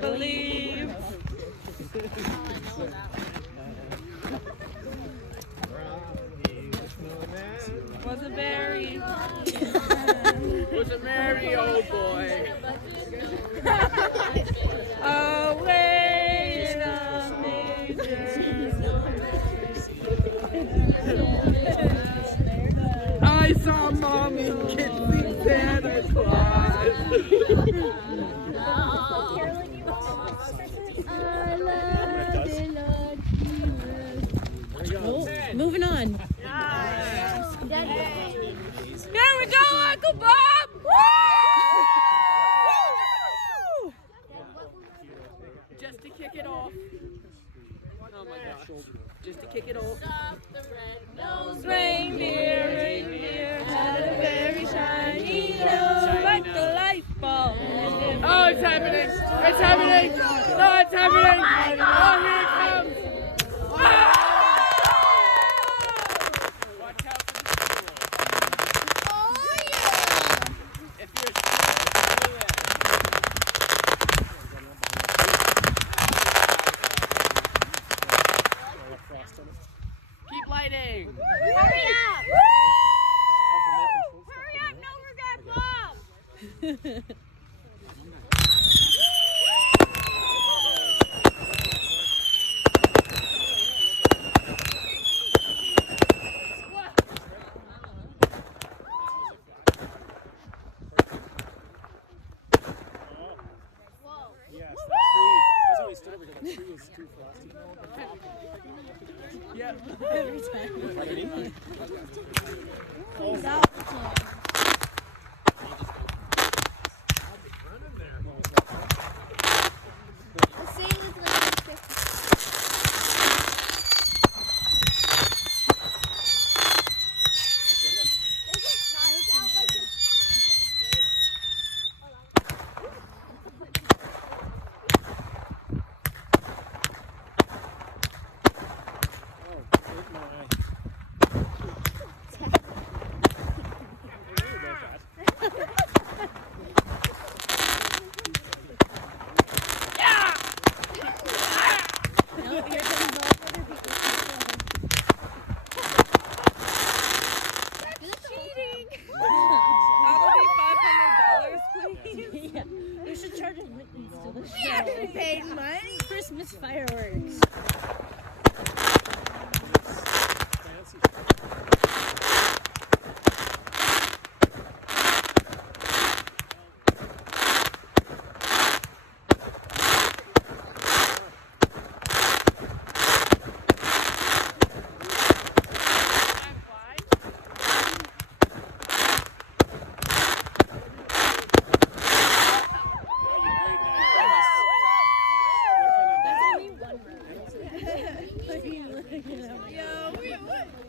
believe. Was a very old boy. away in a major. I saw Mommy kissing Santa Claus. Moving on. Here we go, Uncle Bob! Woo! Just to kick it off. Oh my gosh. Just to kick it off. Reindeer had a very shiny nose, like the light bulb. Oh, it's happening! It's happening! Oh, it's happening! Oh, here it comes! Ah! Watch out for the squirrel. Oh yeah! If you're scared, keep lighting! Hurry up! Hurry up! No, we're gonna Bob! Yes, that tree. That's why we stood over here. The tree is too frosty. Yep. Every time. Paid money? Christmas fireworks.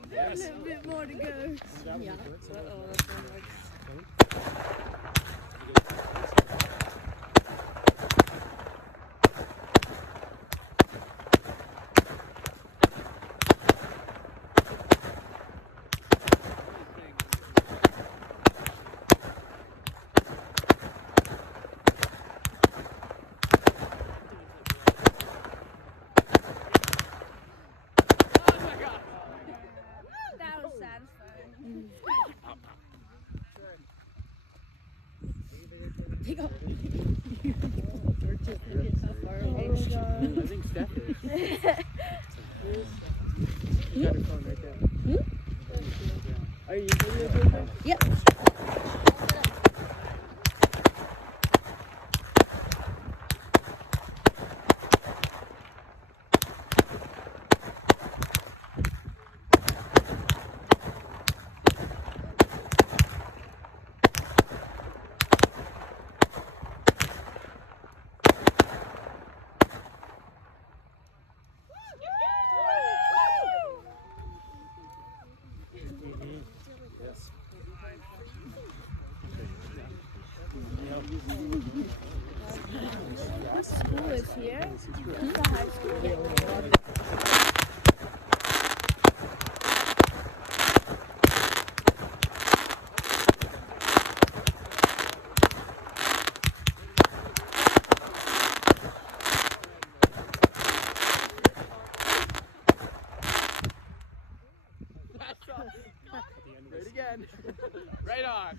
There's a bit more to go. Yeah. That was satisfying. Take off. How far away? I think Steph is. You got her phone right there. Are you videotaping? Yep. School is here. The high school. again. Right on.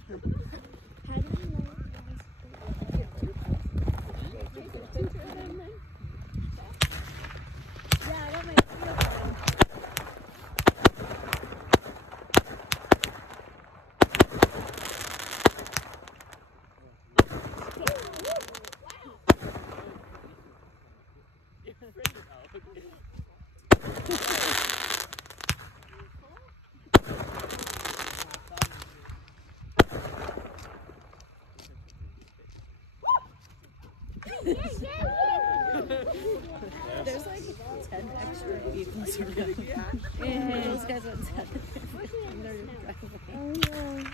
There's like 10 extra vehicles around. Yeah. Those guys went 7. And they're driving. Oh no.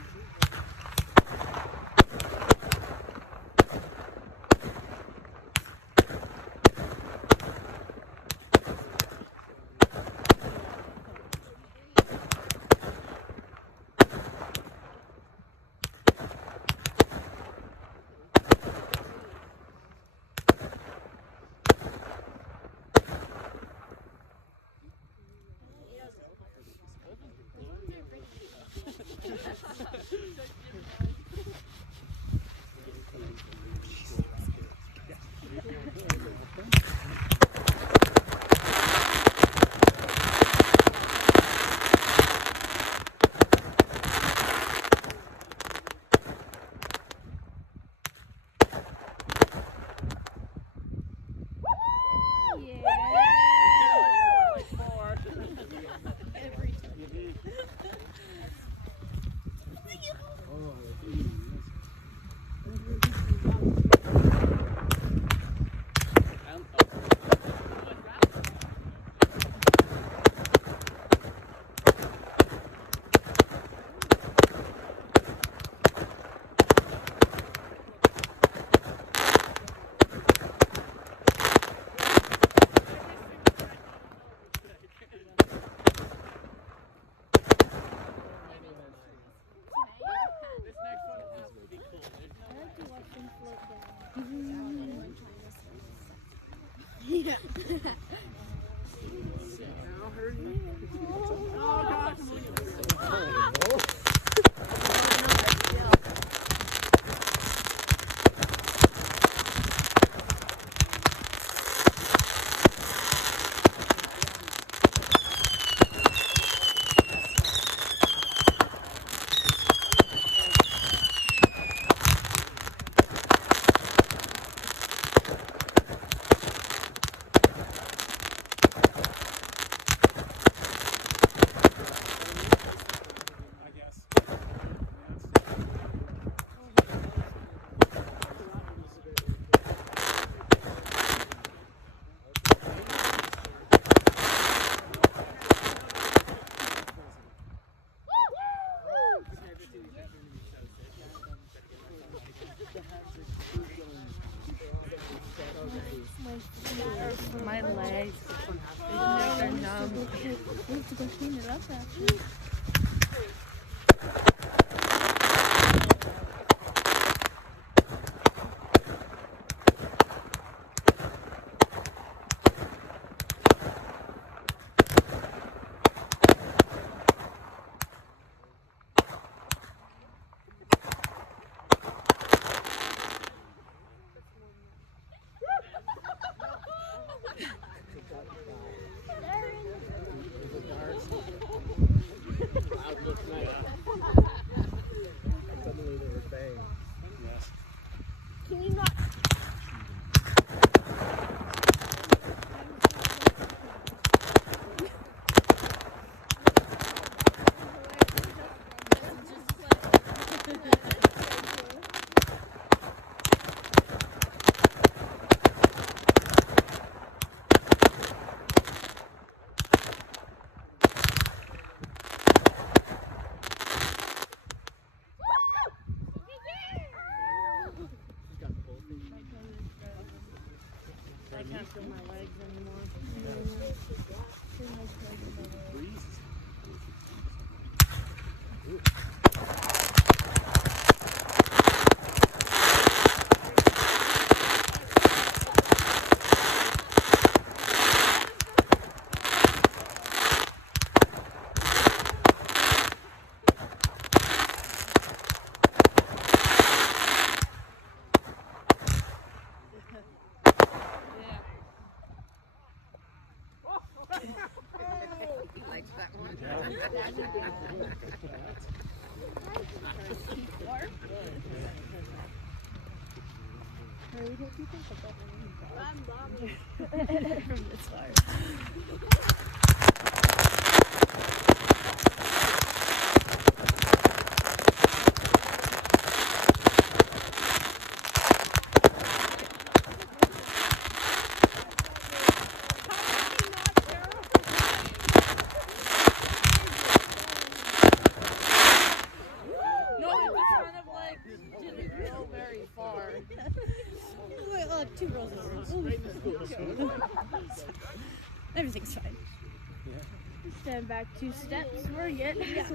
Yeah. I guess. My legs. They're numb. We have to go clean it up after. Yes. Can you not? I can't feel my legs anymore. that one. From this far. No, it just kind of like didn't go very far. Like 2 rolls over. Everything's fine. Stand back 2 steps. We're good. Yeah.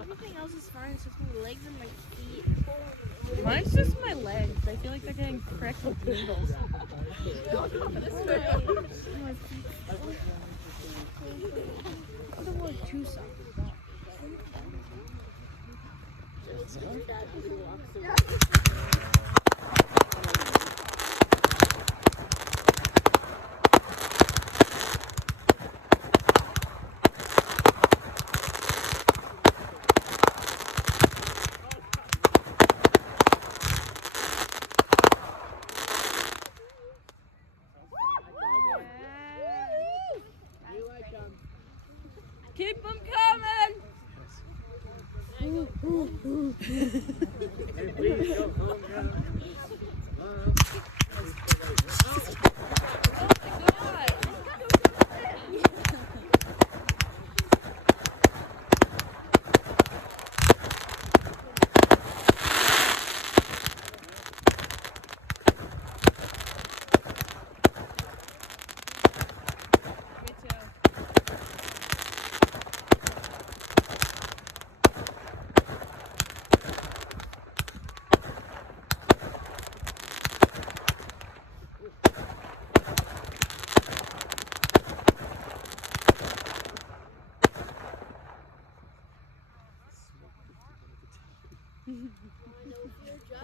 Everything else is fine. It's just my legs and my feet. Mine's just my legs. I feel like they're getting pricked with needles. I don't want 2 socks. Keep them coming.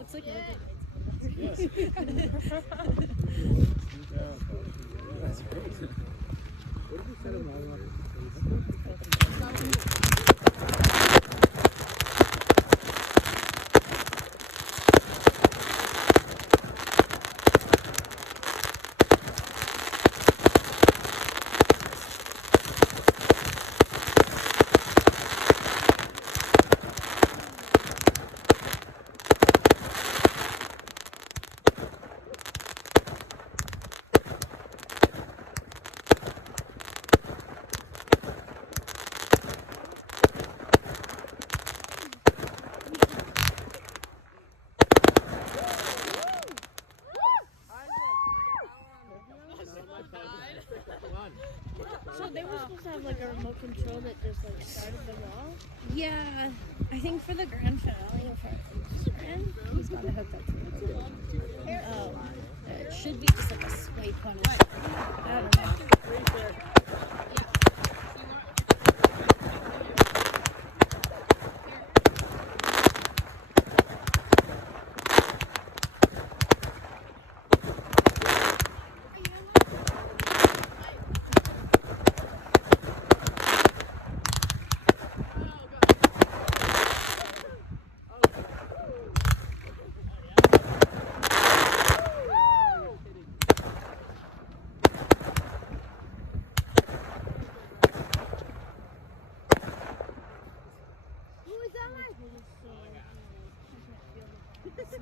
It's like Yes. That's great. What did you set him all So they were supposed to have like a remote control that just like started the wall. Yeah, I think for the grand finale of our Instagram, he's gotta hook that to the board. It should be just like a swipe on his. I don't know.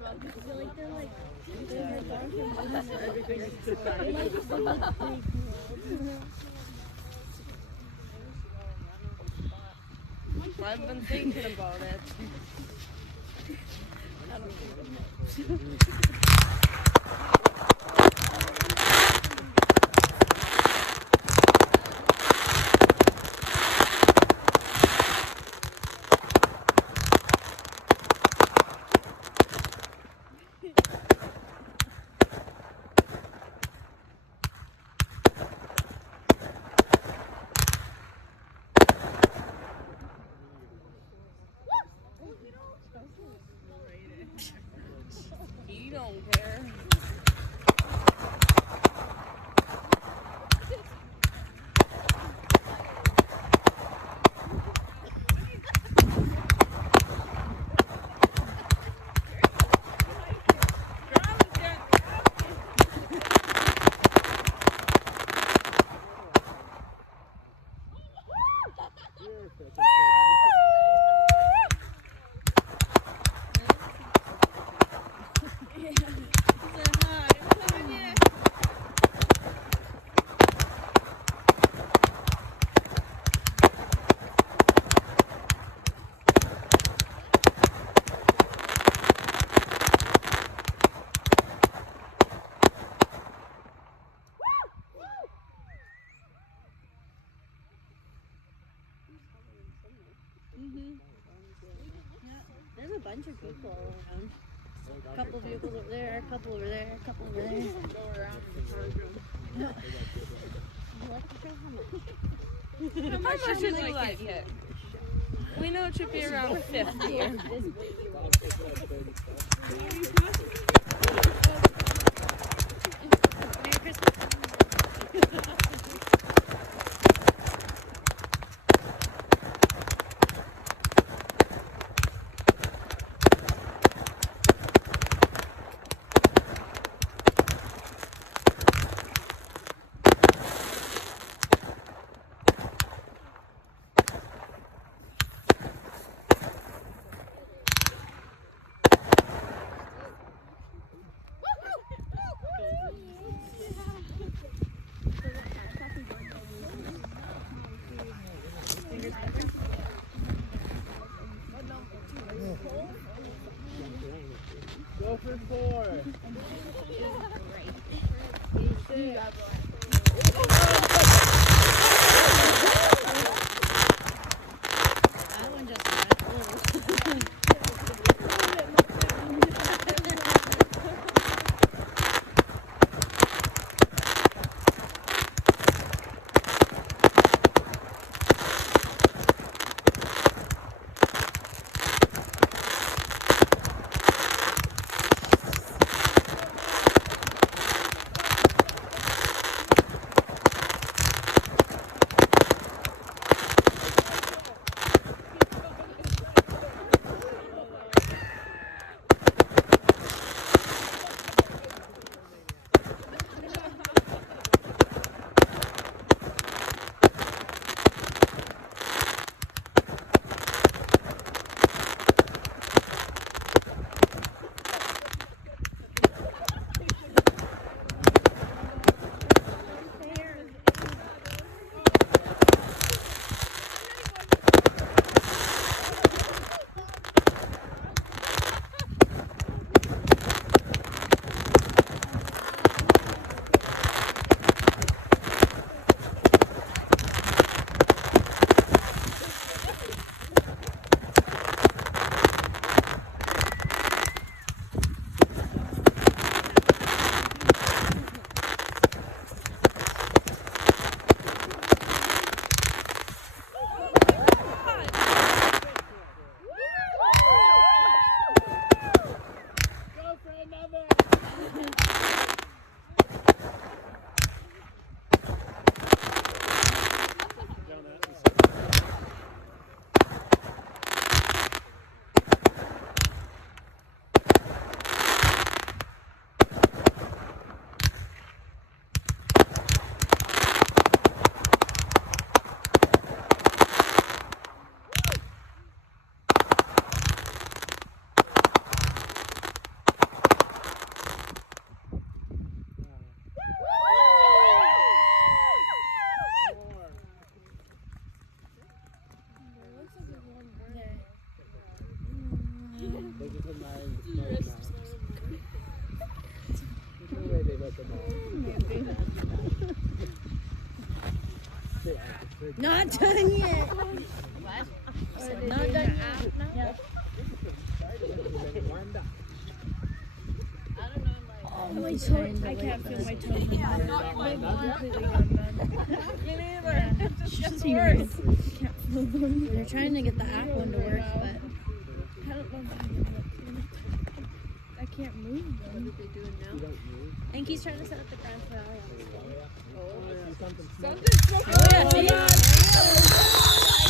I feel like they're like I've been thinking about it. don't care. There's a bunch of people around. A couple of vehicles over there, a couple over there, a couple over there. Go around in the car drum. How much would you like it? We know it should be around 50. Merry Christmas. Go for 4. That one just went. Not done yet. What? Not done yet. Yeah. Oh, my toe. I can't feel my toes. I'm completely undone. Me neither. It's just worse. Can't feel them. They're trying to get the app one to work, but I don't know if I can. I can't move though. I think he's trying to set up the grand finale on this one. Something's smoking. Oh, yeah, see?